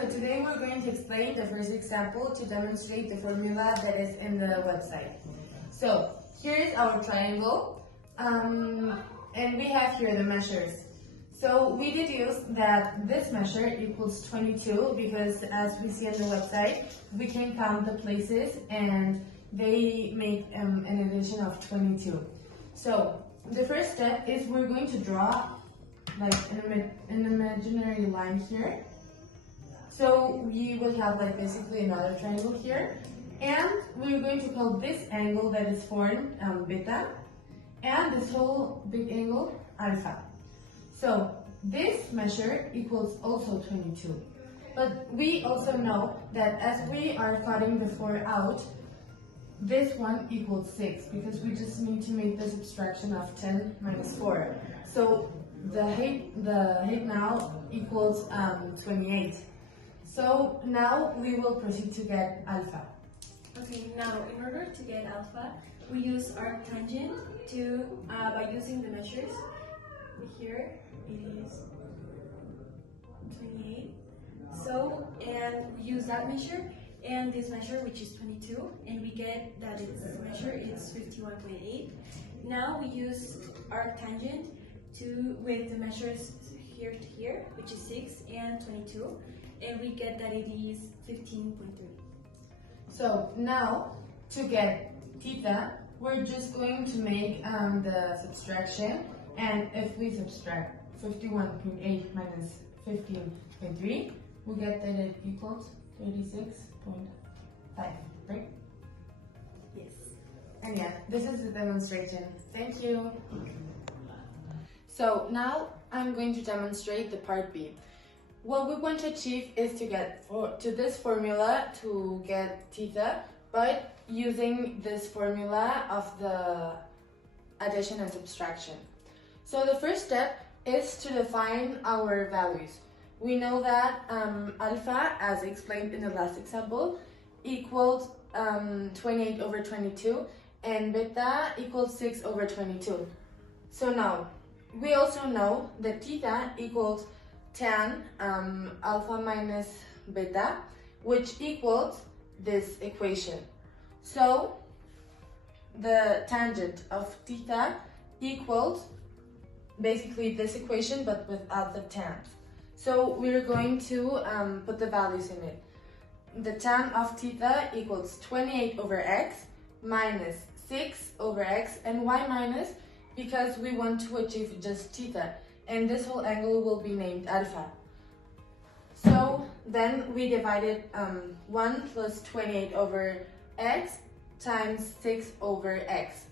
So today we're going to explain the first example to demonstrate the formula that is in the website. So here is our triangle, and we have here the measures. So we deduce that this measure equals 22 because, as we see on the website, we can count the places and they make an addition of 22. So the first step is we're going to draw like an imaginary line here. So we will have like basically another triangle here, and we're going to call this angle that is formed beta, and this whole big angle alpha. So this measure equals also 22. But we also know that as we are cutting the 4 out, this one equals 6 because we just need to make the subtraction of 10 minus 4. So the height now equals 28. So now we will proceed to get alpha. Okay, now in order to get alpha, we use arctangent to by using the measures. Here it is 28. So, and we use that measure and this measure, which is 22, and we get that its measure is 51.8. Now we use arctangent with the measures here to here, which is 6 and 22, and we get that it is 15.3. So now to get theta, we're just going to make the subtraction, and if we subtract 51.8 minus 15.3, we get that it equals 36.5, right? Yes. And yeah, this is the demonstration. Thank you. So now I'm going to demonstrate the part B. What we want to achieve is to get to this formula to get theta, but using this formula of the addition and subtraction. So the first step is to define our values. We know that alpha, as explained in the last example, equals 28 over 22, and beta equals 6 over 22. So now, we also know that theta equals tan alpha minus beta, which equals this equation. So the tangent of theta equals basically this equation but without the tan. So we're going to put the values in it. The tan of theta equals 28 over x minus 6 over x, and why minus? Because we want to achieve just theta, and this whole angle will be named alpha. So then we divided 1 plus 28 over x times 6 over x.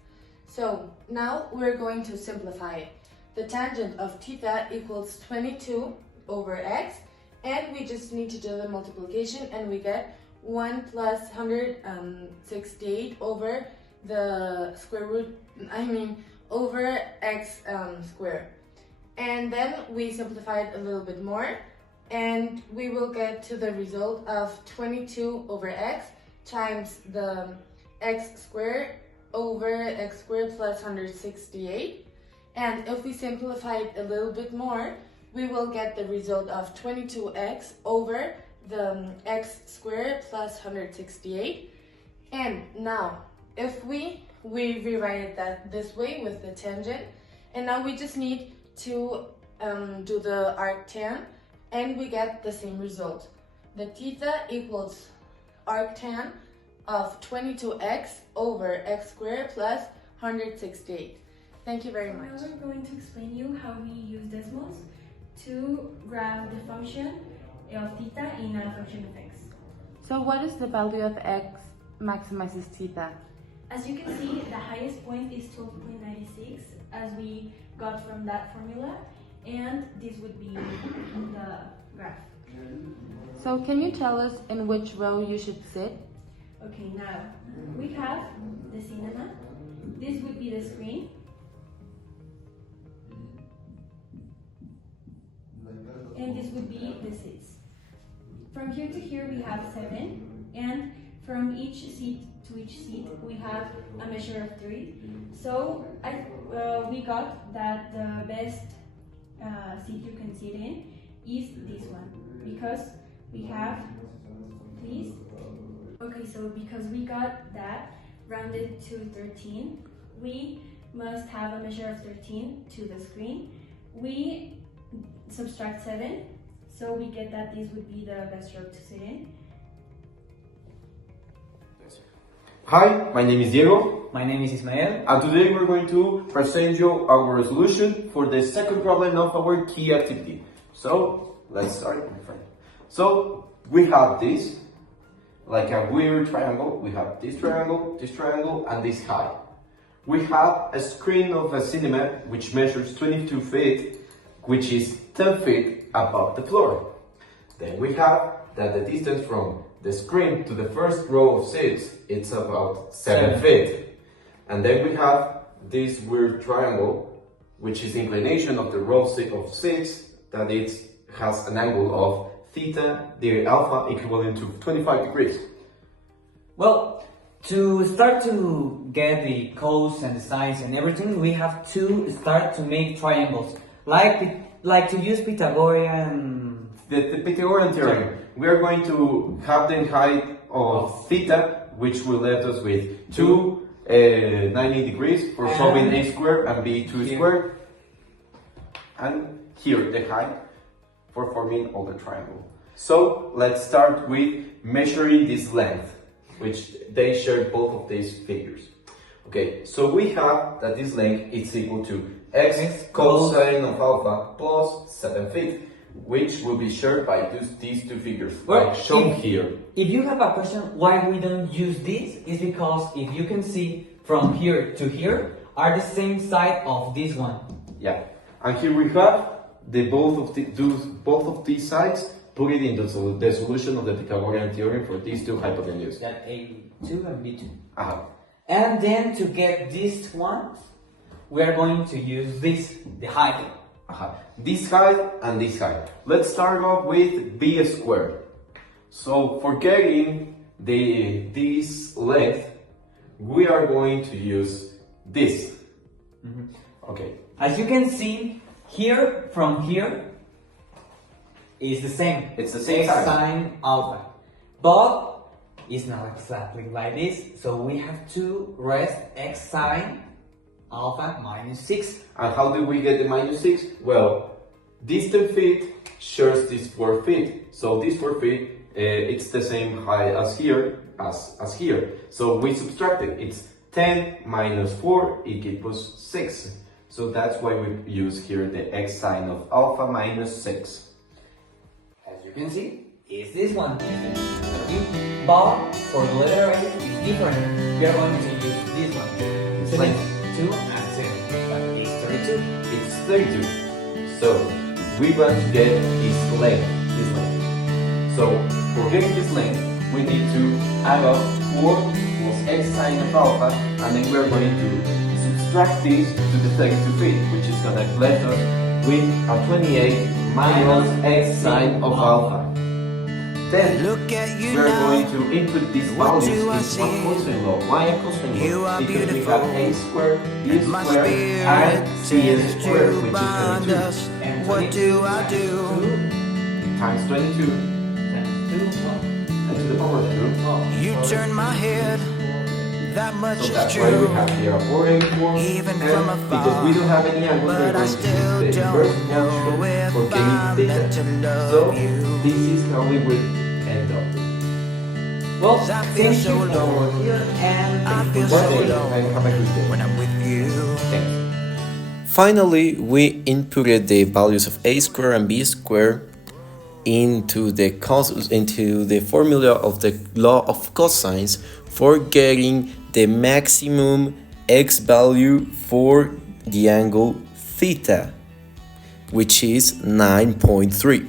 So now we're going to simplify it. The tangent of theta equals 22 over x, and we just need to do the multiplication, and we get 1 plus 168 over the square root, over x squared. And then we simplify it a little bit more, and we will get to the result of 22 over x times the x squared over x squared plus 168. And if we simplify it a little bit more, we will get the result of 22x over the x squared plus 168. And now, if we rewrite that this way with the tangent, and now we just need to do the arctan, and we get the same result. The theta equals arctan of 22x over x squared plus 168. Thank you very much. Now we're going to explain you how we use decimals to graph the function of theta in a function of x. So what is the value of x maximizes theta? As you can see, the highest point is 12.96 as we got from that formula, and this would be the graph. So can you tell us in which row you should sit? Okay, now we have the cinema. This would be the screen. And this would be the seats. From here to here we have 7, and from each seat to each seat we have a measure of 3. So we got that the best seat you can sit in is this one, because we have these. Okay, so because we got that rounded to 13, we must have a measure of 13 to the screen. We subtract 7, so we get that this would be the best row to sit in. Hi, my name is Diego. My name is Ismael. And today we're going to present you our solution for the second problem of our key activity. So, let's start, my friend. So, we have this, like a weird triangle. We have this triangle, and this height. We have a screen of a cinema which measures 22 feet, which is 10 feet above the floor. Then we have that the distance from the screen to the first row of seats, it's about 7 feet. And then we have this weird triangle, which is inclination of the row of seats, that it has an angle of theta, the alpha, equivalent to 25 degrees. Well, to start to get the cos and the sines and everything, we have to start to make triangles. Like to use Pythagorean... The Pythagorean theorem. We are going to have the height of theta, which will let us with 90 degrees for solving a squared and b2 squared. And here the height for forming all the triangle. So let's start with measuring this length, which they share both of these figures. Okay, so we have that this length is equal to x cosine of alpha plus 7 feet, which will be shared by these two figures, like shown here. If you have a question why we don't use this, is because if you can see from here to here are the same side of this one. Yeah, and here we have both of these sides, put it in the solution of the Pythagorean theorem for these two hypotenuses. That A2 and B2. And then to get this one, we are going to use this, the height. This height and this height. Let's start off with b squared. So for getting this length, we are going to use this. Okay. As you can see, here from here is the same. It's the same x sine alpha. But it's not exactly like this. So we have to rest x sine alpha minus 6. And how do we get the minus 6? Well, this 10 feet shares this 4 feet. So this 4 feet, it's the same height as here, as here. So we subtract it. It's 10 minus 4 equals 6. So that's why we use here the x sine of alpha minus 6. As you can see, it's this one. But for the letter A, it's different. We are going to use this one. It's like 2 and 7. But it's 32. It's 32. So we want to get this length. So for getting this length, we need to add up 4 plus x sine of alpha, and then we're going to subtract this to the 32 feet, which is going to let us with a 28 minus x sine of alpha. Then we're going to input these values in one constant law. Why a constant law? Because we have a squared, b squared, and c squared, which is 22. And 22 times 22 and to the power of 2. You turn my head, that much So that's is why we true. have here a 484, Even and from afar, because we don't have any angles, we're but I going to still use the inverse don't know function if for getting I'm theta. meant to love So you. this is how we will end up. Well, I feel thank so you for low. here and I thank feel you so for watching. low And have a good day. when I'm with you. Thanks. Finally, we inputted the values of a squared and b squared into the formula of the law of cosines for getting the maximum x value for the angle theta, which is 9.3.